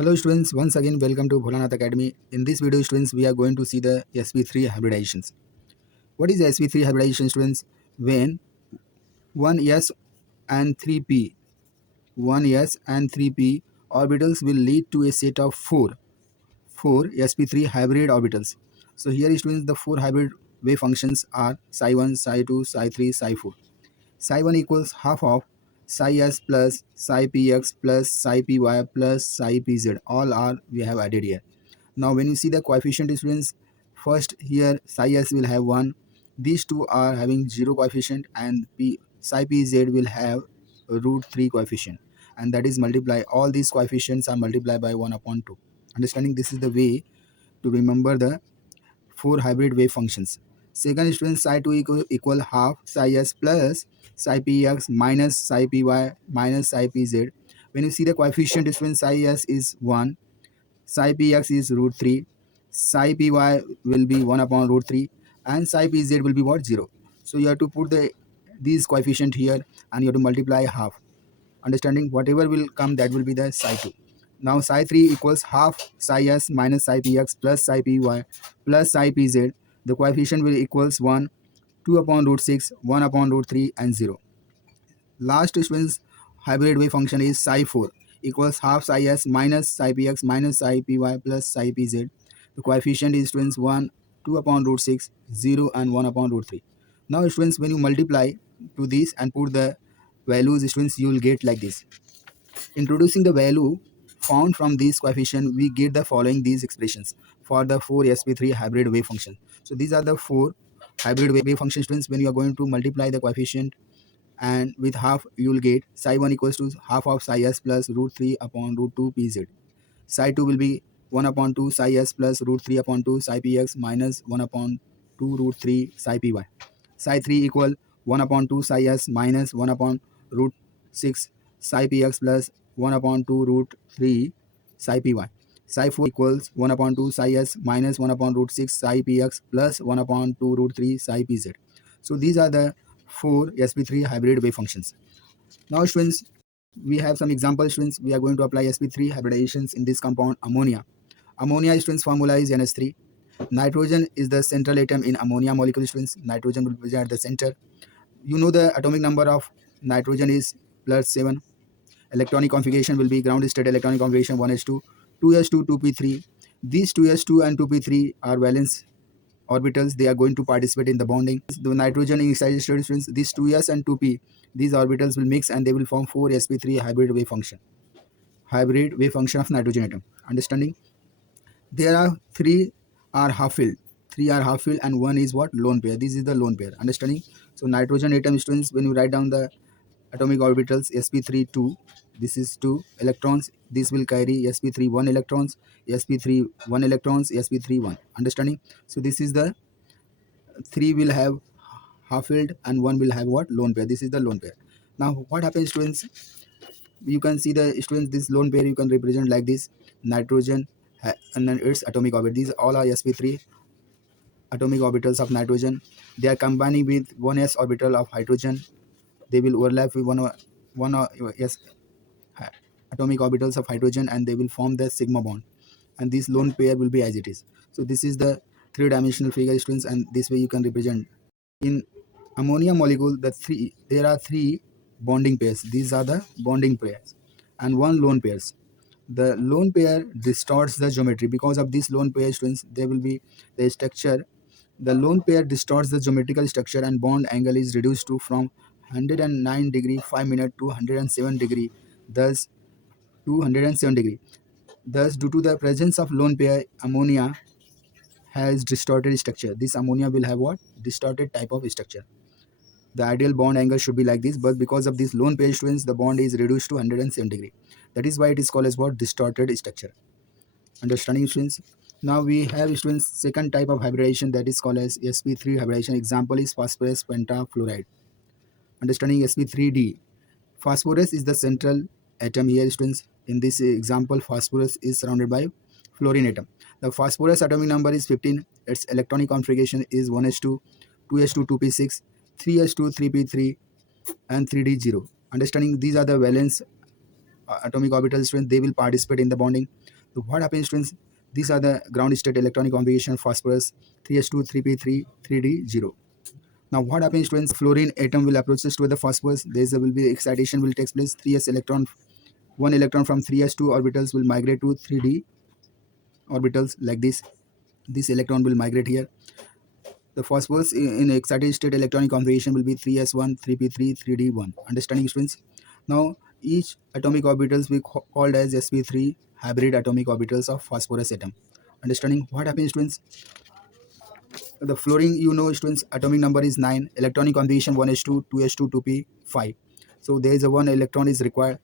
Hello students, once again welcome to Bholanathacademy. In this video students, we are going to see the sp3 hybridizations. What is sp3 hybridization students? When 1s and 3p 1s and 3p orbitals will lead to a set of four sp3 hybrid orbitals. So here students, the four hybrid wave functions are psi1, psi2, psi3, psi4. Psi1 equals half of psi s plus psi px plus psi py plus psi pz. All are we have added here. Now when you see the coefficient students, first here psi s will have 1. These two are having 0 coefficient, and psi pz will have root 3 coefficient, and that is multiply. All these coefficients are multiplied by 1 upon 2. Understanding, this is the way to remember the four hybrid wave functions. Second students, psi2 equal half psi s plus psi px minus psi py minus psi pz. When you see the coefficient students, psi s is 1, psi px is root 3, psi py will be 1 upon root 3, and psi pz will be what? 0. So you have to put these coefficient here, and you have to multiply half. Understanding, whatever will come, that will be the psi 2. Now psi 3 equals half psi s minus psi px plus psi py plus psi pz. The coefficient will equals 1, 2 upon root 6, 1 upon root 3, and 0. Last sequence hybrid wave function is psi 4 equals half psi s minus psi px minus psi py plus psi pz. The coefficient is students 1, 2 upon root 6, 0, and 1 upon root 3. Now students, when you multiply to this and put the values, students, you will get like this. Introducing the value found from this coefficient, we get the following these expressions for the 4 sp3 hybrid wave function. So these are the 4 hybrid wave function students. When you are going to multiply the coefficient and with half, you will get psi 1 equals to half of psi s plus root 3 upon root 2 pz. Psi 2 will be 1 upon 2 psi s plus root 3 upon 2 psi px minus 1 upon 2 root 3 psi py. Psi 3 equal 1 upon 2 psi s minus 1 upon root 6 psi px plus 1 upon 2 root 3 psi py. Psi 4 equals 1 upon 2 psi s minus 1 upon root 6 psi px plus 1 upon 2 root 3 psi pz. So these are the 4 sp3 hybrid wave functions. Now students, we have some example students. We are going to apply sp3 hybridizations in this compound ammonia. Ammonia students formula is NH3. Nitrogen is the central atom in ammonia molecule students. Nitrogen will be at the center. You know the atomic number of nitrogen is +7. Electronic configuration will be ground state electronic configuration 1s2, 2s2, 2p3. These 2s2 and 2p3 are valence orbitals. They are going to participate in the bonding. The nitrogen in excited state students, these 2s and 2p, these orbitals will mix and they will form 4 sp3 hybrid wave function. Hybrid wave function of nitrogen atom. Understanding? There are 3 are half filled. 3 are half filled and 1 is what? Lone pair. This is the lone pair. Understanding? So nitrogen atom students, when you write down the atomic orbitals, sp3 2, this is 2 electrons. This will carry sp3 1 electrons, sp3 1 electrons, sp3 1. Understanding? So this is the 3 will have half filled and 1 will have what? Lone pair. This is the lone pair. Now what happens students? You can see the students, this lone pair you can represent like this. Nitrogen and then its atomic orbit. These all are sp3 atomic orbitals of nitrogen. They are combining with 1s orbital of hydrogen. They will overlap with one yes atomic orbitals of hydrogen, and they will form the sigma bond, and this lone pair will be as it is. So this is the three-dimensional figure students, and this way you can represent. In ammonia molecule, there are 3 bonding pairs. These are the bonding pairs and 1 lone pairs. The lone pair distorts the geometry. Because of this lone pair students, there will be the structure. The lone pair distorts the geometrical structure, and bond angle is reduced to from 109 degree 5 minute to 107 degree, thus 207 degree. Thus, due to the presence of lone pair, ammonia has distorted structure. This ammonia will have what? Distorted type of structure. The ideal bond angle should be like this, but because of these lone pair students, the bond is reduced to 107 degree. That is why it is called as what? Distorted structure. Understanding students? Now we have students second type of hybridization, that is called as sp3 hybridization. Example is phosphorus pentafluoride. Understanding sp3d. Phosphorus is the central atom here students. In this example, phosphorus is surrounded by fluorine atom. The phosphorus atomic number is 15. Its electronic configuration is 1s2, 2s2, 2p6, 3s2, 3p3, and 3d0. Understanding, these are the valence atomic orbitals, students, they will participate in the bonding. So what happens, students? These are the ground state electronic configuration of phosphorus 3s2, 3p3, 3d0. Now what happens, students? Fluorine atom will approaches to the phosphorus. There will be excitation will take place. 3s electron, one electron from 3s2 orbitals will migrate to 3d orbitals like this. This electron will migrate here. The phosphorus in excited state electronic configuration will be 3s1, 3p3, 3d1. Understanding, students? Now each atomic orbitals we called as sp3 hybrid atomic orbitals of phosphorus atom. Understanding? What happens, students? The fluorine, students, atomic number is 9, electronic configuration 1s2, 2s2, 2p5. So there is a one electron is required.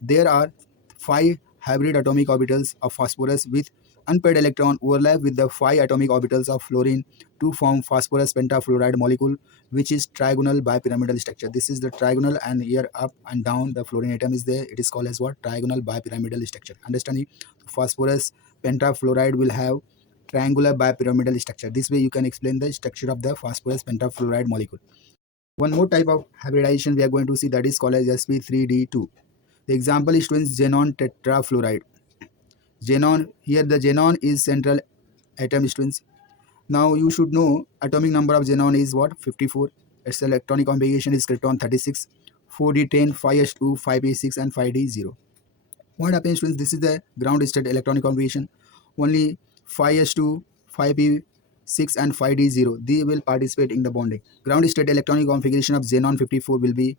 There are 5 hybrid atomic orbitals of phosphorus with unpaired electron overlap with the 5 atomic orbitals of fluorine to form phosphorus pentafluoride molecule, which is trigonal bipyramidal structure. This is the trigonal, and here up and down the fluorine atom is there. It is called as what? Trigonal bipyramidal structure. Understanding? Phosphorus pentafluoride will have triangular bipyramidal structure. This way you can explain the structure of the phosphorus pentafluoride molecule. One more type of hybridization we are going to see, that is called as sp3d2. The example is, students, Xenon Tetrafluoride. Xenon, here the xenon is central atom, students. Now you should know atomic number of xenon is what? 54. Its electronic configuration is krypton 36, 4d10, 5s2, 5p6 and 5d0. What happens, students? This is the ground state electronic configuration. Only 5s2, 5p6 and 5d0, they will participate in the bonding. Ground state electronic configuration of xenon 54 will be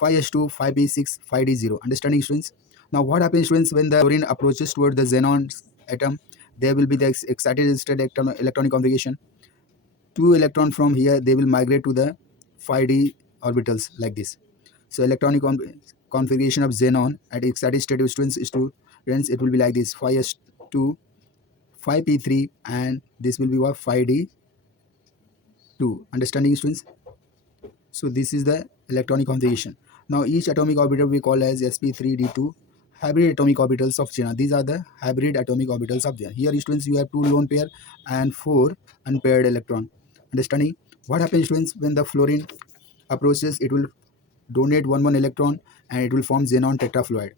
5s2, 5p6, 5d0. Understanding, students? Now what happens, students, when the fluorine approaches toward the xenon atom? There will be the excited state electronic configuration. 2 electron from here, they will migrate to the 5d orbitals like this. So electronic configuration of xenon at excited state of students, it will be like this: 5s2, 5p3, and this will be what? 5d2. Understanding, students? So this is the electronic configuration. Now each atomic orbital we call as sp3d2 hybrid atomic orbitals of xenon. These are the hybrid atomic orbitals of xenon. Here, students, you have 2 lone pair and 4 unpaired electron. Understanding? What happens, students, when the fluorine approaches? It will donate one electron and it will form xenon tetrafluoride.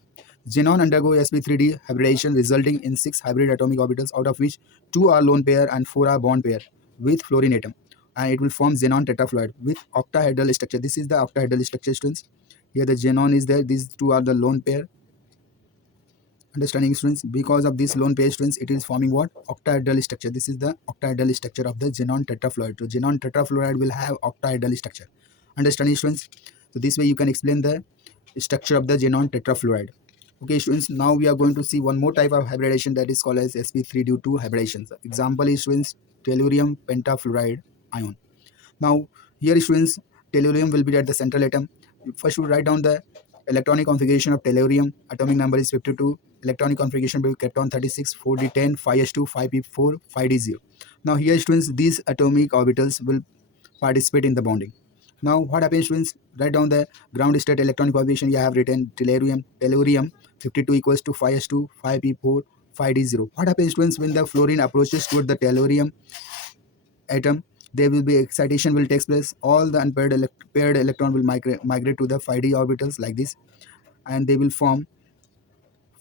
Xenon undergo sp3d hybridization resulting in 6 hybrid atomic orbitals, out of which 2 are lone pair and 4 are bond pair with fluorine atom, and it will form xenon tetrafluoride with octahedral structure. This is the octahedral structure, students. Here the xenon is there, these 2 are the lone pair. Understanding, students? Because of this lone pair, students, it is forming what? Octahedral structure. This is the octahedral structure of the xenon tetrafluoride. So xenon tetrafluoride will have octahedral structure. Understanding, students? So this way you can explain the structure of the xenon tetrafluoride. Okay, students, now we are going to see one more type of hybridization, that is called as sp3d2 hybridization. Example is, students, tellurium pentafluoride ion. Now here, students, tellurium will be at the central atom. First we write down the electronic configuration of tellurium. Atomic number is 52. Electronic configuration will be krypton 36, 4d10, 5s2, 5p4, 5d0. Now here, students, these atomic orbitals will participate in the bonding. Now what happens, students? Write down the ground state electronic configuration. You have written tellurium 52 equals to 5s2, 5p4, 5d0. What happens, students, when the fluorine approaches toward the tellurium atom? There will be excitation will take place. All the unpaired paired electron will migrate to the 5d orbitals like this, and they will form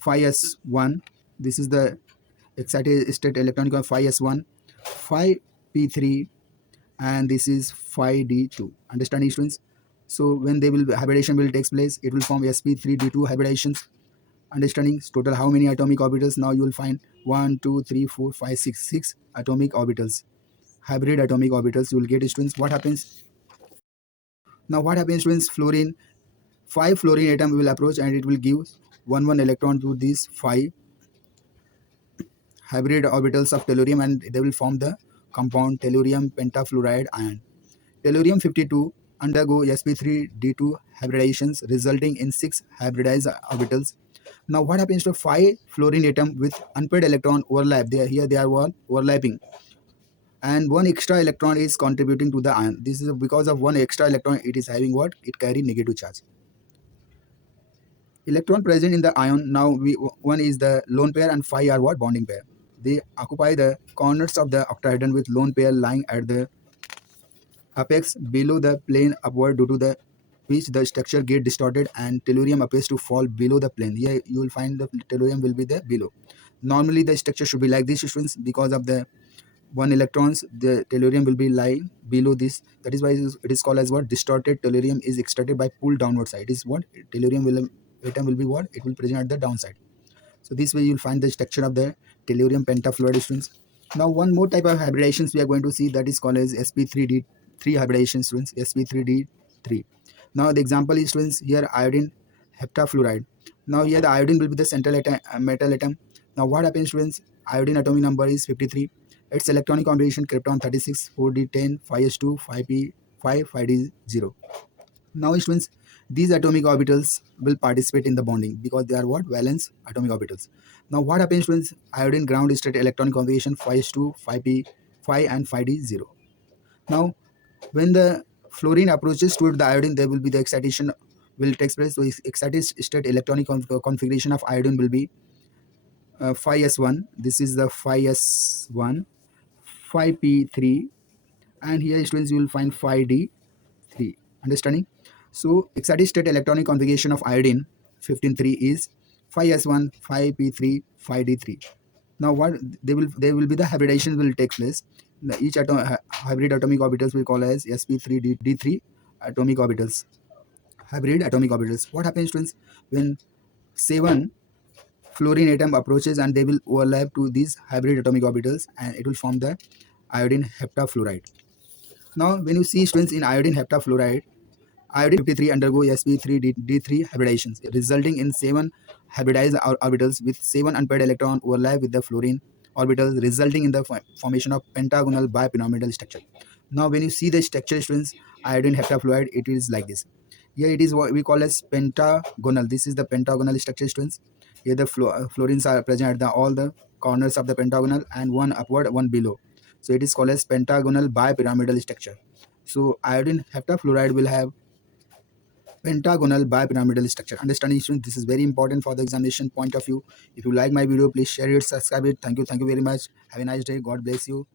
5s1. This is the excited state electronic of 5s1, 5p3, and this is 5d2. Understanding, students? So when they will hybridization will take place, it will form sp3d2 hybridizations. Understanding? Total how many atomic orbitals? Now you will find 1 2 3 4 5 6 atomic orbitals, hybrid atomic orbitals you will get, students. What happens? Now what happens, students? Fluorine, 5 fluorine atom will approach and it will give one electron to these 5 hybrid orbitals of tellurium, and they will form the compound tellurium pentafluoride ion. Tellurium 52 undergo sp3d2 hybridizations resulting in 6 hybridized orbitals. Now what happens to 5 fluorine atom with unpaired electron overlap? Here they are all overlapping, and 1 extra electron is contributing to the ion. This is because of 1 extra electron, it is having what? It carry negative charge. Electron present in the ion, now one is the lone pair and 5 are what? Bonding pair. They occupy the corners of the octahedron with lone pair lying at the apex below the plane upward due to the which the structure get distorted and tellurium appears to fall below the plane. Here you will find the tellurium will be there below. Normally the structure should be like this, students. Because of the one electrons, the tellurium will be lying below this. That is why it is called as what? Distorted tellurium is extracted by pull downward side. It is what? Tellurium will atom will be what? It will present at the downside. So this way you will find the structure of the tellurium pentafluoride, students. Now one more type of hybridations we are going to see, that is called as sp3d3 hybridization, students. sp3d3. Now the example is, students, here iodine heptafluoride. Now here the iodine will be the central metal atom. Now what happens, students? Iodine atomic number is 53. Its electronic configuration krypton 36, 4d10, 5s2, 5p5, 5d0. Now, students, these atomic orbitals will participate in the bonding because they are what? Valence atomic orbitals. Now, what happens, students? Iodine ground state electronic configuration 5s2, 5p5 and 5d0. Now, when the fluorine approaches toward the iodine, there will be the excitation will take place. So, excited state electronic configuration of iodine will be 5s1. This is the 5s1, 5p3, and here, students, you will find 5d3. Understanding? So excited state electronic configuration of iodine 15.3 is 5s1, 5p3, 5d3. Now what there will be the hybridization will take place. Each hybrid atomic orbitals will call as sp3d3 atomic orbitals. Hybrid atomic orbitals. What happens, students, when 7 fluorine atom approaches and they will overlap to these hybrid atomic orbitals and it will form the iodine heptafluoride. Now when you see, students, in iodine heptafluoride, iodine 53 undergo sp3d3 hybridations, resulting in 7 hybridized orbitals with 7 unpaired electron overlap with the fluorine orbitals, resulting in the formation of pentagonal bipyramidal structure. Now, when you see the structure, students, iodine heptafluoride, it is like this. Here it is what we call as pentagonal. This is the pentagonal structure, students. Here the fluorines are present at all the corners of the pentagonal and one upward, one below. So it is called as pentagonal bipyramidal structure. So iodine heptafluoride will have pentagonal bipyramidal structure. Understanding, students, this is very important for the examination point of view. If you like my video, please share it, subscribe it. Thank you very much. Have a nice day. God bless you.